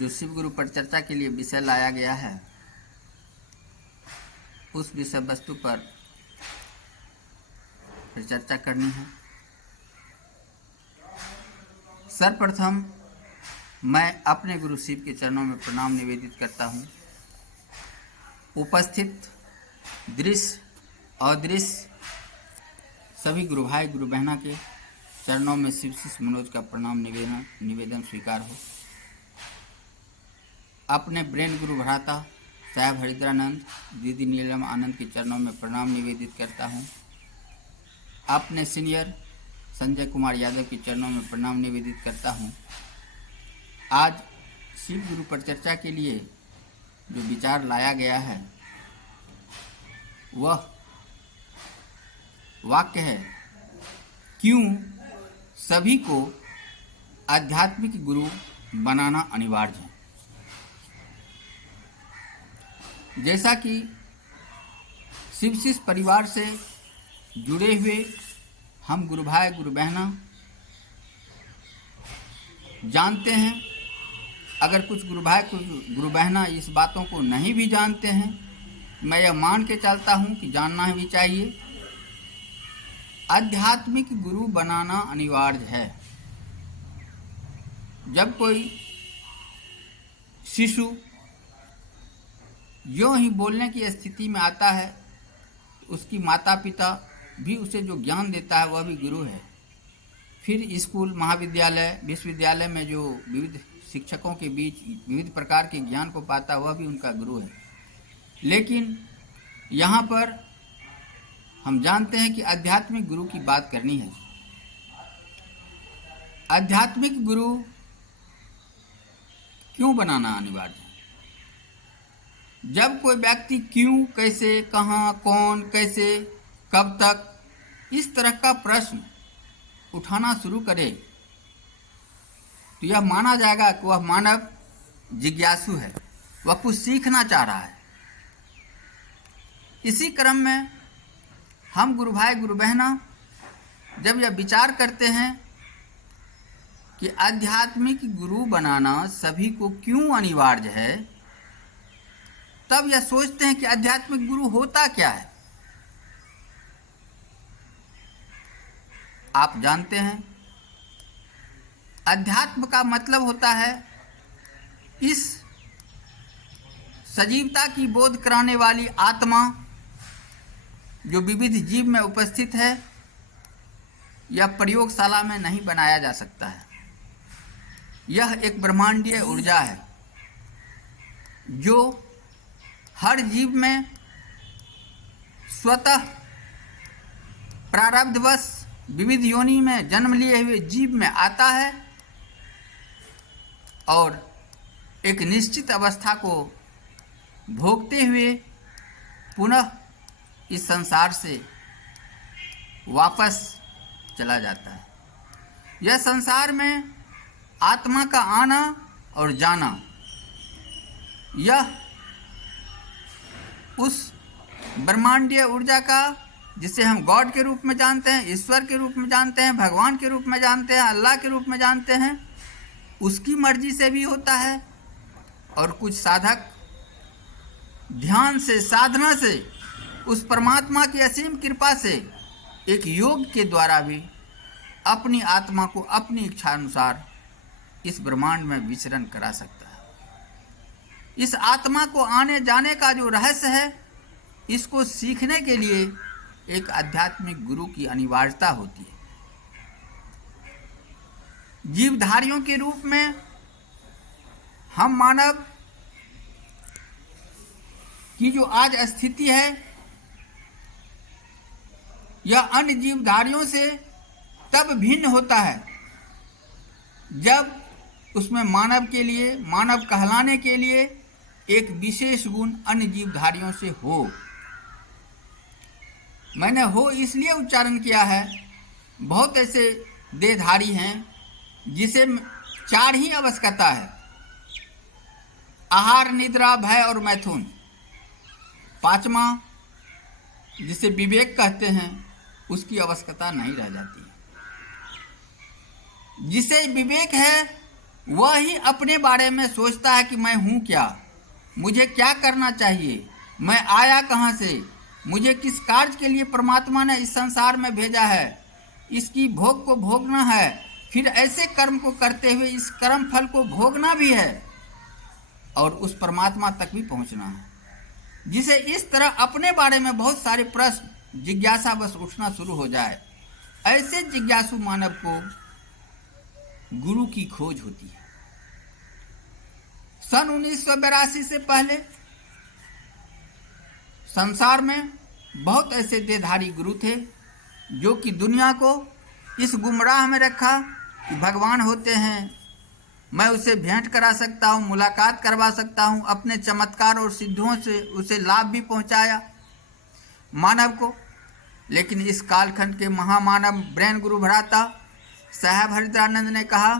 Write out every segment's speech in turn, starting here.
जो शिव गुरु पर चर्चा के लिए विषय लाया गया है, उस विषय वस्तु पर फिर चर्चा करनी है। सर्वप्रथम मैं अपने गुरु शिव के चरणों में प्रणाम निवेदित करता हूँ। उपस्थित दृश्य अदृश्य सभी गुरु भाई गुरु बहना के चरणों में शिव शिष्य मनोज का प्रणाम निवेदन स्वीकार हो। अपने ब्रेन गुरु भ्राता साहब हरिद्रानंद दीदी नीलम आनंद के चरणों में प्रणाम निवेदित करता हूँ। अपने सीनियर संजय कुमार यादव के चरणों में प्रणाम निवेदित करता हूँ। आज शिव गुरु पर चर्चा के लिए जो विचार लाया गया है वह वाक्य है, क्यों सभी को आध्यात्मिक गुरु बनाना अनिवार्य है। जैसा कि शिव शिष्य परिवार से जुड़े हुए हम गुरु भाई गुरु बहना जानते हैं, अगर कुछ गुरु भाई गुरु बहना इस बातों को नहीं भी जानते हैं, मैं यह मान के चलता हूँ कि जानना भी चाहिए। आध्यात्मिक गुरु बनाना अनिवार्य है। जब कोई शिशु यूँ ही बोलने की स्थिति में आता है, उसकी माता पिता भी उसे जो ज्ञान देता है वह भी गुरु है। फिर स्कूल महाविद्यालय विश्वविद्यालय में जो विविध शिक्षकों के बीच विविध प्रकार के ज्ञान को पाता वह भी उनका गुरु है। लेकिन यहाँ पर हम जानते हैं कि आध्यात्मिक गुरु की बात करनी है। आध्यात्मिक गुरु क्यों बनाना अनिवार्य है? जब कोई व्यक्ति क्यों, कैसे, कहाँ, कौन, कैसे, कब तक इस तरह का प्रश्न उठाना शुरू करे तो यह माना जाएगा कि वह मानव जिज्ञासु है, वह कुछ सीखना चाह रहा है। इसी क्रम में हम गुरु भाई गुरु बहना जब यह विचार करते हैं कि आध्यात्मिक गुरु बनाना सभी को क्यों अनिवार्य है, तब यह सोचते हैं कि आध्यात्मिक गुरु होता क्या है। आप जानते हैं अध्यात्म का मतलब होता है इस सजीवता की बोध कराने वाली आत्मा जो विविध जीव में उपस्थित है। यह प्रयोगशाला में नहीं बनाया जा सकता है। यह एक ब्रह्मांडीय ऊर्जा है जो हर जीव में स्वतः प्रारब्धवश विविध योनि में जन्म लिए हुए जीव में आता है और एक निश्चित अवस्था को भोगते हुए पुनः इस संसार से वापस चला जाता है। यह संसार में आत्मा का आना और जाना, यह उस ब्रह्मांडीय ऊर्जा का, जिसे हम गॉड के रूप में जानते हैं, ईश्वर के रूप में जानते हैं, भगवान के रूप में जानते हैं, अल्लाह के रूप में जानते हैं, उसकी मर्जी से भी होता है। और कुछ साधक ध्यान से, साधना से, उस परमात्मा की असीम कृपा से एक योग के द्वारा भी अपनी आत्मा को अपनी इच्छा अनुसार इस ब्रह्मांड में विचरण करा सकता है। इस आत्मा को आने जाने का जो रहस्य है, इसको सीखने के लिए एक आध्यात्मिक गुरु की अनिवार्यता होती है। जीवधारियों के रूप में हम मानव की जो आज स्थिति है, यह अन्य जीवधारियों से तब भिन्न होता है जब उसमें मानव के लिए, मानव कहलाने के लिए एक विशेष गुण अन्य जीवधारियों से हो। मैंने हो इसलिए उच्चारण किया है, बहुत ऐसे देहधारी हैं जिसे 4 ही आवश्यकता है, आहार, निद्रा, भय और मैथुन। 5वां जिसे विवेक कहते हैं, उसकी आवश्यकता नहीं रह जाती। जिसे विवेक है वह ही अपने बारे में सोचता है कि मैं हूँ क्या, मुझे क्या करना चाहिए, मैं आया कहाँ से, मुझे किस कार्य के लिए परमात्मा ने इस संसार में भेजा है, इसकी भोग को भोगना है, फिर ऐसे कर्म को करते हुए इस कर्म फल को भोगना भी है और उस परमात्मा तक भी पहुँचना है। जिसे इस तरह अपने बारे में बहुत सारे प्रश्न जिज्ञासा बस उठना शुरू हो जाए, ऐसे जिज्ञासु मानव को गुरु की खोज होती है। सन 1982 से पहले संसार में बहुत ऐसे देहधारी गुरु थे जो कि दुनिया को इस गुमराह में रखा कि भगवान होते हैं, मैं उसे भेंट करा सकता हूँ, मुलाकात करवा सकता हूँ, अपने चमत्कार और सिद्धियों से उसे लाभ भी पहुँचाया मानव को। लेकिन इस कालखंड के महामानव ब्रह्म गुरु भ्राता साहब हरिद्रानंद ने कहा,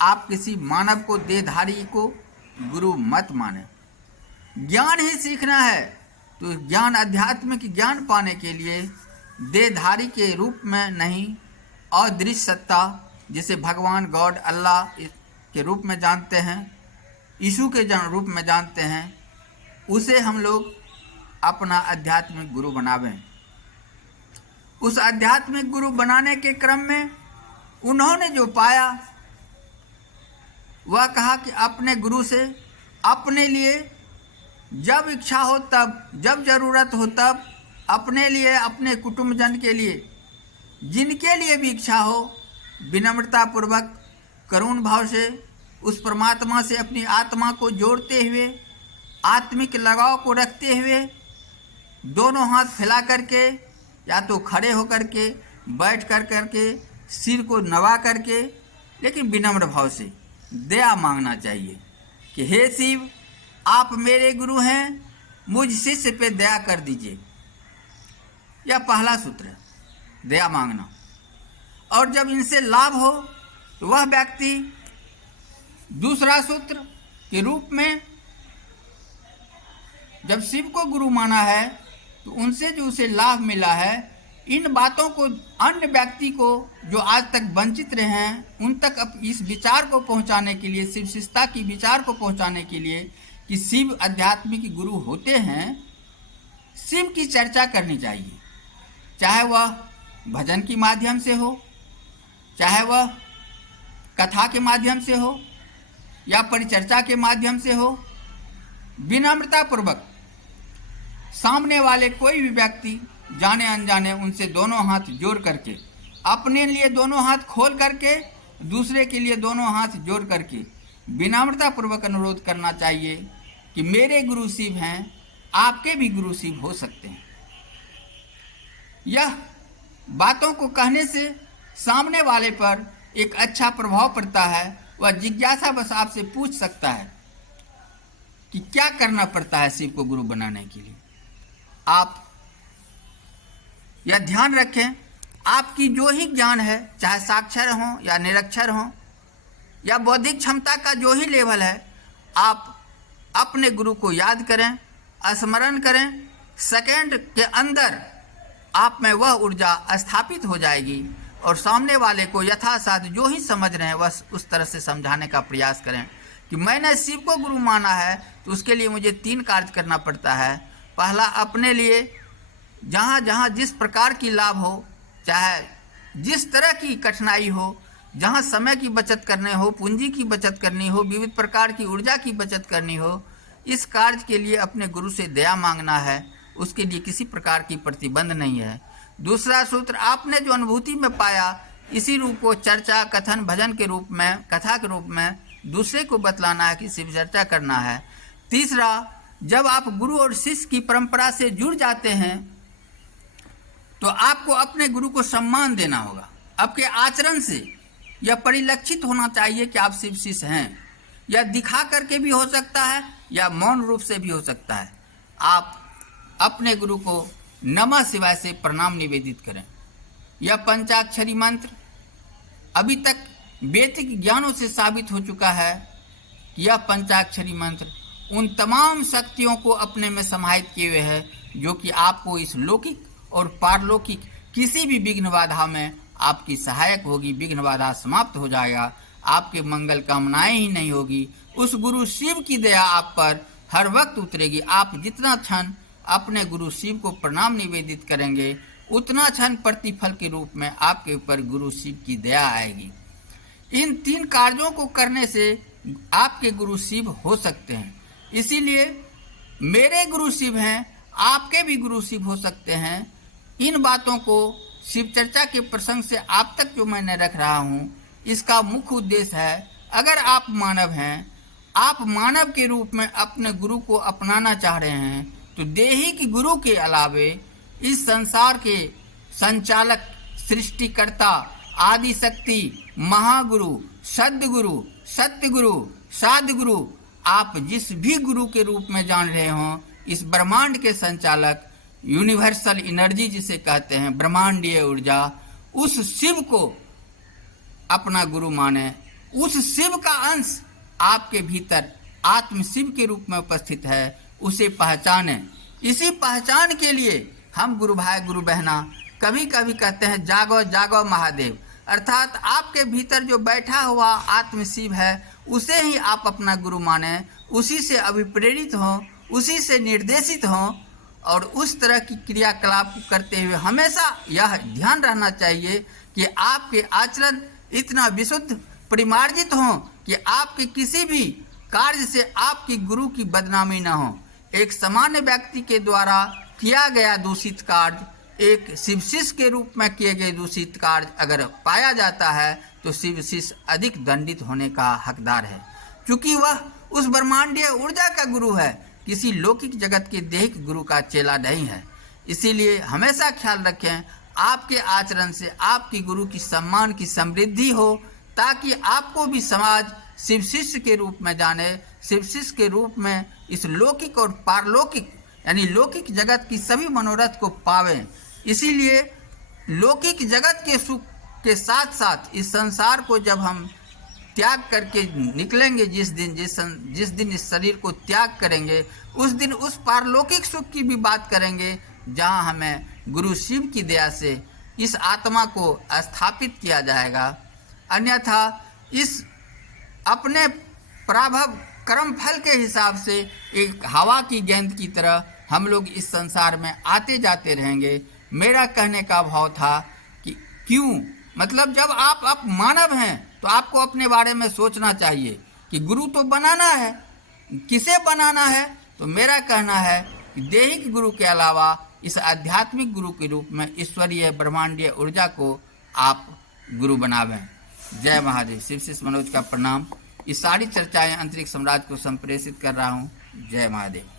आप किसी मानव को देहधारी को गुरु मत माने, ज्ञान ही सीखना है तो ज्ञान आध्यात्मिक ज्ञान पाने के लिए देहधारी के रूप में नहीं, अदृश्य सत्ता जिसे भगवान गॉड अल्लाह के रूप में जानते हैं, यीशु के रूप में जानते हैं, उसे हम लोग अपना आध्यात्मिक गुरु बनावें। उस आध्यात्मिक गुरु बनाने के क्रम में उन्होंने जो पाया वह कहा कि अपने गुरु से अपने लिए जब इच्छा हो तब, जब ज़रूरत हो तब, अपने लिए, अपने कुटुंबजन के लिए, जिनके लिए भी इच्छा हो, विनम्रतापूर्वक करुण भाव से उस परमात्मा से अपनी आत्मा को जोड़ते हुए, आत्मिक लगाव को रखते हुए, दोनों हाथ फैला करके या तो खड़े होकर के, बैठ कर करके, सिर को नवा करके, लेकिन विनम्र भाव से दया मांगना चाहिए कि हे शिव, आप मेरे गुरु हैं, मुझ शिष्य पे दया कर दीजिए। यह पहला सूत्र है, दया मांगना। और जब इनसे लाभ हो तो वह व्यक्ति दूसरा सूत्र के रूप में जब शिव को गुरु माना है तो उनसे जो उसे लाभ मिला है, इन बातों को अन्य व्यक्ति को जो आज तक वंचित रहे हैं उन तक अब इस विचार को पहुंचाने के लिए, शिव शिष्टता की विचार को पहुंचाने के लिए कि शिव आध्यात्मिक गुरु होते हैं, शिव की चर्चा करनी चाहिए। चाहे वह भजन के माध्यम से हो, चाहे वह कथा के माध्यम से हो या परिचर्चा के माध्यम से हो, विनम्रतापूर्वक सामने वाले कोई भी व्यक्ति जाने अनजाने उनसे दोनों हाथ जोड़ करके, अपने लिए दोनों हाथ खोल करके, दूसरे के लिए दोनों हाथ जोड़ करके विनम्रतापूर्वक अनुरोध करना चाहिए कि मेरे गुरु शिव हैं, आपके भी गुरु शिव हो सकते हैं। यह बातों को कहने से सामने वाले पर एक अच्छा प्रभाव पड़ता है। वह जिज्ञासा बस आपसे पूछ सकता है कि क्या करना पड़ता है शिव को गुरु बनाने के लिए। आप यह ध्यान रखें, आपकी जो ही ज्ञान है, चाहे साक्षर हो या निरक्षर हो या बौद्धिक क्षमता का जो ही लेवल है, आप अपने गुरु को याद करें, स्मरण करें, सेकंड के अंदर आप में वह ऊर्जा स्थापित हो जाएगी और सामने वाले को यथासाध्य जो ही समझ रहे हैं बस उस तरह से समझाने का प्रयास करें कि मैंने शिव को गुरु माना है तो उसके लिए मुझे 3 कार्य करना पड़ता है। पहला, अपने लिए जहाँ जहाँ जिस प्रकार की लाभ हो, चाहे जिस तरह की कठिनाई हो, जहाँ समय की बचत करने हो, पूंजी की बचत करनी हो, विविध प्रकार की ऊर्जा की बचत करनी हो, इस कार्य के लिए अपने गुरु से दया मांगना है, उसके लिए किसी प्रकार की प्रतिबंध नहीं है। दूसरा सूत्र, आपने जो अनुभूति में पाया इसी रूप को चर्चा, कथन, भजन के रूप में, कथा के रूप में दूसरे को बतलाना है कि शिव चर्चा करना है। तीसरा, जब आप गुरु और शिष्य की परंपरा से जुड़ जाते हैं तो आपको अपने गुरु को सम्मान देना होगा। आपके आचरण से यह परिलक्षित होना चाहिए कि आप शिव शिष्य हैं। यह दिखा करके भी हो सकता है या मौन रूप से भी हो सकता है। आप अपने गुरु को नमः शिवाय से प्रणाम निवेदित करें। यह पंचाक्षरी मंत्र अभी तक वैदिक ज्ञानों से साबित हो चुका है कि यह पंचाक्षरी मंत्र उन तमाम शक्तियों को अपने में समाहित किए हुए है जो कि आपको इस लौकिक और पारलौकिक किसी भी विघ्न बाधा में आपकी सहायक होगी। विघ्न बाधा समाप्त हो जाएगा। आपके मंगल कामनाएं ही नहीं होगी। उस गुरु शिव की दया आप पर हर वक्त उतरेगी। आप जितना क्षण अपने गुरु शिव को प्रणाम निवेदित करेंगे, उतना क्षण प्रतिफल के रूप में आपके ऊपर गुरु शिव की दया आएगी। इन 3 कार्यों को करने से आपके गुरु शिव हो सकते हैं। इसीलिए मेरे गुरु शिव हैं, आपके भी गुरु शिव हो सकते हैं। इन बातों को शिव चर्चा के प्रसंग से आप तक जो मैंने रख रहा हूँ, इसका मुख्य उद्देश्य है, अगर आप मानव हैं, आप मानव के रूप में अपने गुरु को अपनाना चाह रहे हैं, तो देहिक गुरु के अलावे इस संसार के संचालक, सृष्टिकर्ता, आदि शक्ति, महागुरु, सद्गुरु, सत्यगुरु, साधगुरु, आप जिस भी गुरु के रूप में जान रहे हो, इस ब्रह्मांड के संचालक, यूनिवर्सल एनर्जी जिसे कहते हैं, ब्रह्मांडीय ऊर्जा, उस शिव को अपना गुरु माने। उस शिव का अंश आपके भीतर आत्म शिव के रूप में उपस्थित है, उसे पहचाने। इसी पहचान के लिए हम गुरु भाई गुरु बहना कभी कभी कहते हैं, जागो जागो महादेव। अर्थात आपके भीतर जो बैठा हुआ आत्म शिव है, उसे ही आप अपना गुरु माने, उसी से अभिप्रेरित हों, उसी से निर्देशित हों, और उस तरह की क्रियाकलाप करते हुए हमेशा यह ध्यान रहना चाहिए कि आपके आचरण इतना विशुद्ध, परिमार्जित हों कि आपके किसी भी कार्य से आपकी गुरु की बदनामी न हो। एक सामान्य व्यक्ति के द्वारा किया गया दूषित कार्य, एक शिव शिष्य के रूप में किए गए दूषित कार्य अगर पाया जाता है, तो शिव शिष्य अधिक दंडित होने का हकदार है, क्योंकि वह उस ब्रह्मांडीय ऊर्जा का गुरु है, किसी लौकिक जगत के देहिक गुरु का चेला नहीं है। इसीलिए हमेशा ख्याल रखें, आपके आचरण से आपकी गुरु की सम्मान की समृद्धि हो, ताकि आपको भी समाज शिव शिष्य के रूप में जाने, शिव शिष्य के रूप में इस लौकिक और पारलौकिक यानी लौकिक जगत की सभी मनोरथ को पावें। इसीलिए लौकिक जगत के सुख के साथ साथ इस संसार को जब हम त्याग करके निकलेंगे, जिस दिन इस शरीर को त्याग करेंगे, उस दिन उस पारलौकिक सुख की भी बात करेंगे, जहां हमें गुरु शिव की दया से इस आत्मा को स्थापित किया जाएगा। अन्यथा इस अपने प्रारब्ध कर्म फल के हिसाब से एक हवा की गेंद की तरह हम लोग इस संसार में आते जाते रहेंगे। मेरा कहने का भाव था कि क्यों, मतलब जब आप मानव हैं, तो आपको अपने बारे में सोचना चाहिए कि गुरु तो बनाना है, किसे बनाना है। तो मेरा कहना है कि देहिक गुरु के अलावा इस आध्यात्मिक गुरु के रूप में ईश्वरीय ब्रह्मांडीय ऊर्जा को आप गुरु बनावें। जय महादेव। शिव शिष्य मनोज का प्रणाम। ये सारी चर्चाएं अंतरिक्ष साम्राज्य को संप्रेषित कर रहा हूँ। जय महादेव।